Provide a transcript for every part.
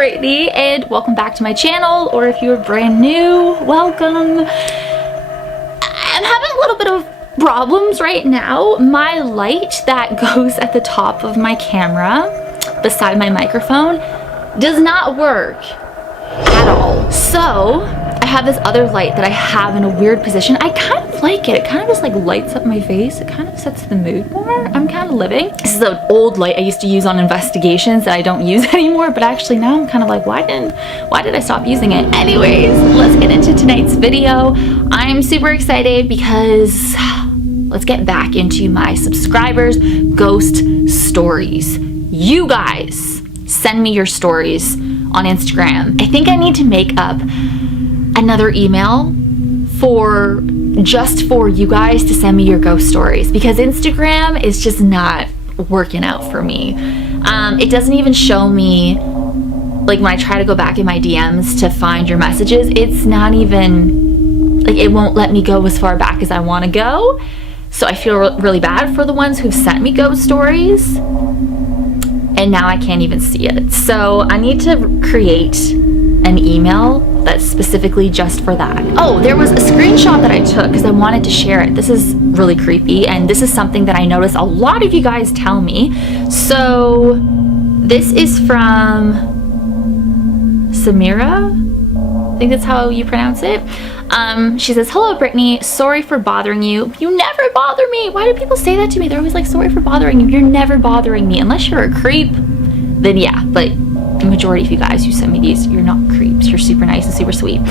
Brittany and welcome back to my channel, or if you're brand new, welcome. I'm having a little bit of problems right now. My light that goes at the top of my camera beside my microphone does not work at all. So I have this other light that I have in a weird position. I kind of like it. It kind of just like lights up my face. It kind of sets the mood more. I'm kind of living. This is an old light I used to use on investigations that I don't use anymore, but actually now I'm kind of like, why did I stop using it? Anyways, let's get into tonight's video. I'm super excited because let's get back into my subscribers' ghost stories. You guys send me your stories on Instagram. I think I need to make up another email just for you guys to send me your ghost stories, because Instagram is just not working out for me. It doesn't even show me, like when I try to go back in my DMs to find your messages, it's not even, like it won't let me go as far back as I want to go. So I feel really bad for the ones who've sent me ghost stories, and now I can't even see it. So I need to create an email that's specifically just for that. Oh, there was a screenshot that I took because I wanted to share it. This is really creepy, and this is something that I noticed a lot of you guys tell me. So this is from Samira, I think that's how you pronounce it. She says, "Hello Brittany, sorry for bothering you." You never bother me. Why do people say that to me? They're always like, sorry for bothering you. You're never bothering me. Unless you're a creep, then yeah, but the majority of you guys who send me these, you're not creeps. You're super nice and super sweet.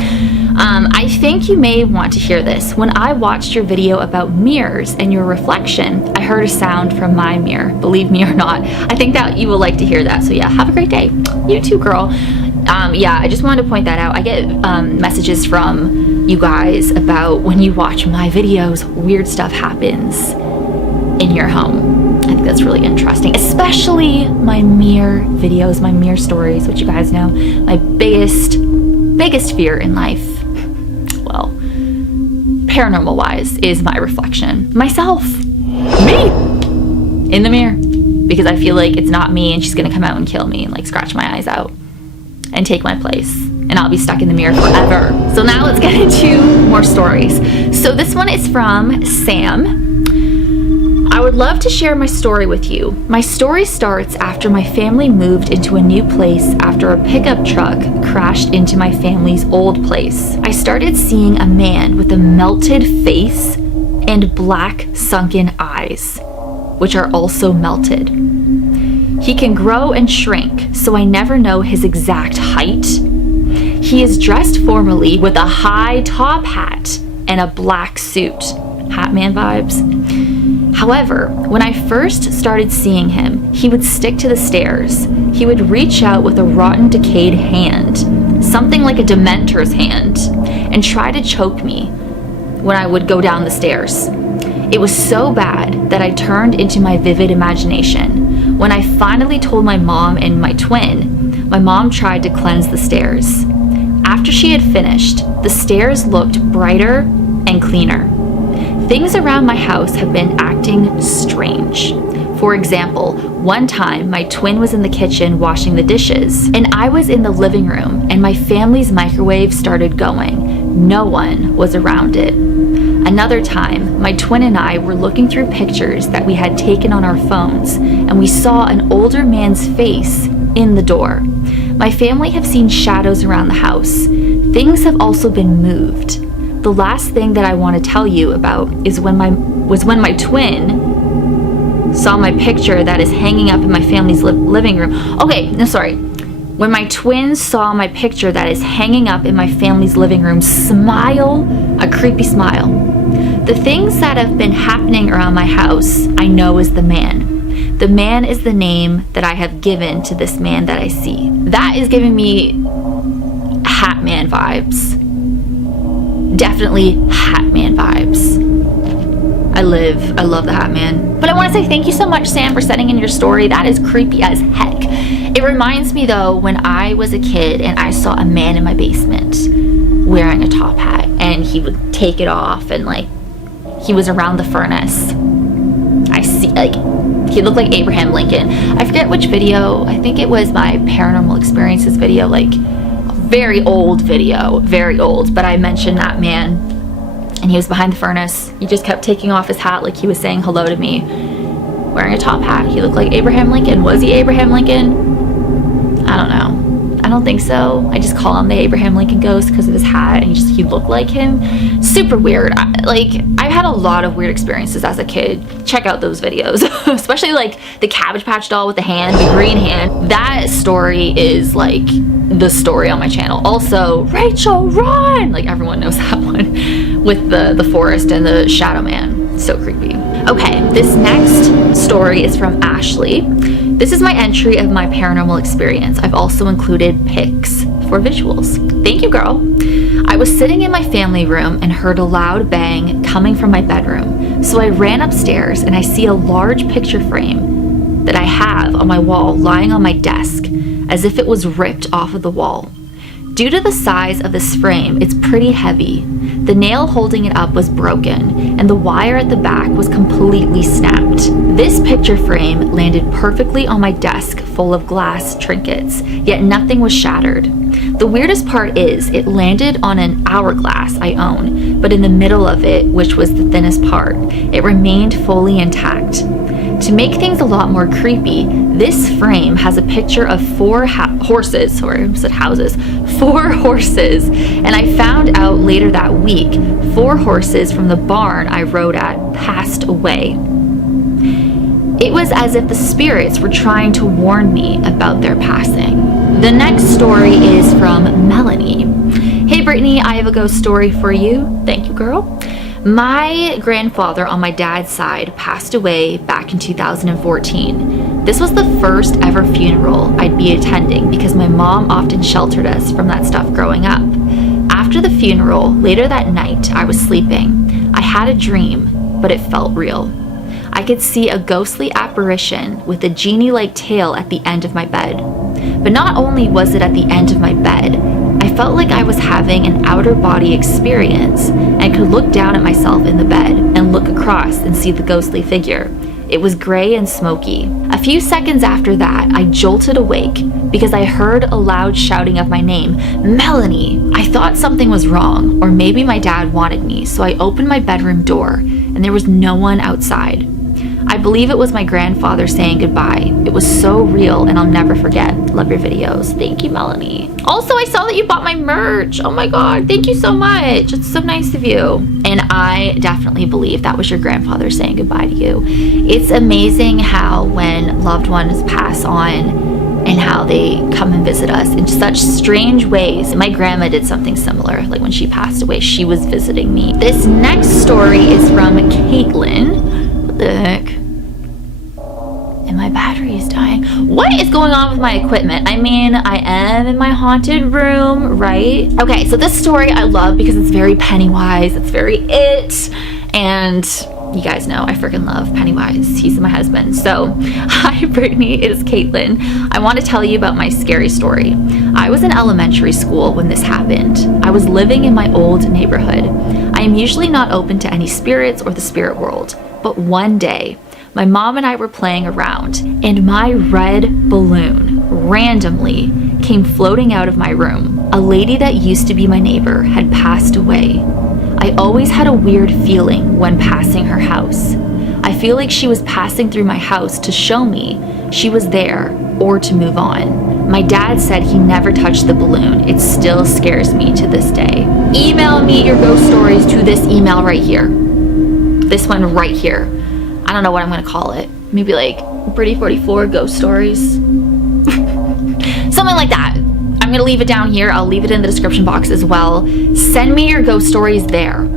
I think you may want to hear this. When I watched your video about mirrors and your reflection, I heard a sound from my mirror. Believe me or not, I think that you will like to hear that. So yeah, have a great day. You too, girl. Yeah, I just wanted to point that out. I get messages from you guys about when you watch my videos, weird stuff happens in your home. I think that's really interesting, especially my mirror videos, my mirror stories, which you guys know, my biggest fear in life, well, paranormal wise, is my reflection. Myself. Me. In the mirror. Because I feel like it's not me and she's gonna come out and kill me and like scratch my eyes out and take my place, and I'll be stuck in the mirror forever. So now let's get into more stories. So this one is from Sam. "I would love to share my story with you. My story starts after my family moved into a new place after a pickup truck crashed into my family's old place. I started seeing a man with a melted face and black sunken eyes, which are also melted. He can grow and shrink, so I never know his exact height. He is dressed formally with a high top hat and a black suit." Hatman vibes. "However, when I first started seeing him, he would stick to the stairs. He would reach out with a rotten, decayed hand, something like a Dementor's hand, and try to choke me when I would go down the stairs. It was so bad that I turned into my vivid imagination. When I finally told my mom and my twin, my mom tried to cleanse the stairs. After she had finished, the stairs looked brighter and cleaner. Things around my house have been acting strange. For example, one time my twin was in the kitchen washing the dishes, and I was in the living room, and my family's microwave started going. No one was around it. Another time, my twin and I were looking through pictures that we had taken on our phones, and we saw an older man's face in the door. My family have seen shadows around the house. Things have also been moved. The last thing that I want to tell you about is when my twin saw my picture that is hanging up in my family's living room." Okay, no, sorry. "When my twin saw my picture that is hanging up in my family's living room smile, a creepy smile. The things that have been happening around my house, I know is the man. The man is the name that I have given to this man that I see." That is giving me Hatman vibes. Definitely Hatman vibes. I love the Hatman. But I want to say thank you so much, Sam, for sending in your story. That is creepy as heck. It reminds me though, when I was a kid and I saw a man in my basement wearing a top hat, and he would take it off and like he was around the furnace. I see, like, He looked like Abraham Lincoln. I forget which video. I think it was my paranormal experiences video, like a very old video, very old. But I mentioned that man, and he was behind the furnace. He just kept taking off his hat like he was saying hello to me, wearing a top hat. He looked like Abraham Lincoln. Was he Abraham Lincoln? I don't know. I don't think so. I just call him the Abraham Lincoln ghost because of his hat, and he looked like him. Super weird. I've had a lot of weird experiences as a kid. Check out those videos, especially like the Cabbage Patch doll with the hand, the green hand. That story is like the story on my channel. Also, Rachel, run! Like everyone knows that one with the forest and the shadow man. So creepy. Okay, this next story is from Ashley. This is my entry of my paranormal experience. I've also included pics for visuals. Thank you, girl. I was sitting in my family room and heard a loud bang coming from my bedroom. So I ran upstairs and I see a large picture frame that I have on my wall lying on my desk as if it was ripped off of the wall. Due to the size of this frame, it's pretty heavy. The nail holding it up was broken, and the wire at the back was completely snapped. This picture frame landed perfectly on my desk full of glass trinkets, yet nothing was shattered. The weirdest part is it landed on an hourglass I own, but in the middle of it, which was the thinnest part, it remained fully intact. To make things a lot more creepy, this frame has a picture of four horses, and I found out later that week, 4 horses from the barn I rode at passed away. It was as if the spirits were trying to warn me about their passing. The next story is from Melanie. Hey Brittany, I have a ghost story for you. Thank you, girl. My grandfather on my dad's side passed away back in 2014. This was the first ever funeral I'd be attending because my mom often sheltered us from that stuff growing up. After the funeral, later that night, I was sleeping. I had a dream, but it felt real. I could see a ghostly apparition with a genie-like tail at the end of my bed. But not only was it at the end of my bed, I felt like I was having an outer body experience and could look down at myself in the bed and look across and see the ghostly figure. It was gray and smoky. A few seconds after that, I jolted awake because I heard a loud shouting of my name, Melanie. I thought something was wrong, or maybe my dad wanted me, so I opened my bedroom door and there was no one outside. I believe it was my grandfather saying goodbye. It was so real and I'll never forget. Love your videos. Thank you, Melanie. Also, I saw that you bought my merch. Oh my God, thank you so much. It's so nice of you. And I definitely believe that was your grandfather saying goodbye to you. It's amazing how when loved ones pass on and how they come and visit us in such strange ways. My grandma did something similar. Like when she passed away, she was visiting me. This next story is from Caitlin. What the heck? And my battery is dying. What is going on with my equipment? I mean, I am in my haunted room, right? Okay, so this story I love because it's very Pennywise. It's very it. And you guys know I freaking love Pennywise. He's my husband. So, hi Brittany, it is Caitlin. I want to tell you about my scary story. I was in elementary school when this happened. I was living in my old neighborhood. I am usually not open to any spirits or the spirit world. But one day, my mom and I were playing around, and my red balloon randomly came floating out of my room. A lady that used to be my neighbor had passed away. I always had a weird feeling when passing her house. I feel like she was passing through my house to show me she was there or to move on. My dad said he never touched the balloon. It still scares me to this day. Email me your ghost stories to this email right here. This one right here. I don't know what I'm gonna call it. Maybe like Britty44 ghost stories. Something like that. I'm gonna leave it down here. I'll leave it in the description box as well. Send me your ghost stories there.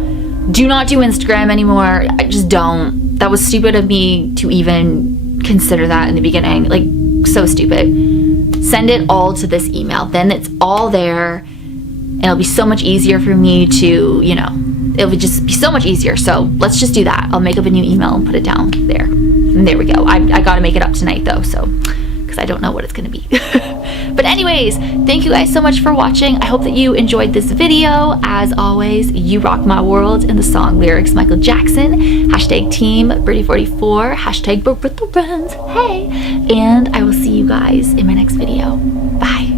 Do not do Instagram anymore. I just don't. That was stupid of me to even consider that in the beginning. Like, so stupid. Send it all to this email. Then it's all there. And it'll be so much easier for me to, you know, it would just be so much easier. So let's just do that. I'll make up a new email and put it down there. And there we go. I gotta make it up tonight though, so because I don't know what it's gonna be. But anyways, thank you guys so much for watching. I hope that you enjoyed this video. As always, you rock my world. In the song lyrics, Michael Jackson. Hashtag team Brittany44. Hashtag Brittany Friends. Hey, and I will see you guys in my next video. Bye.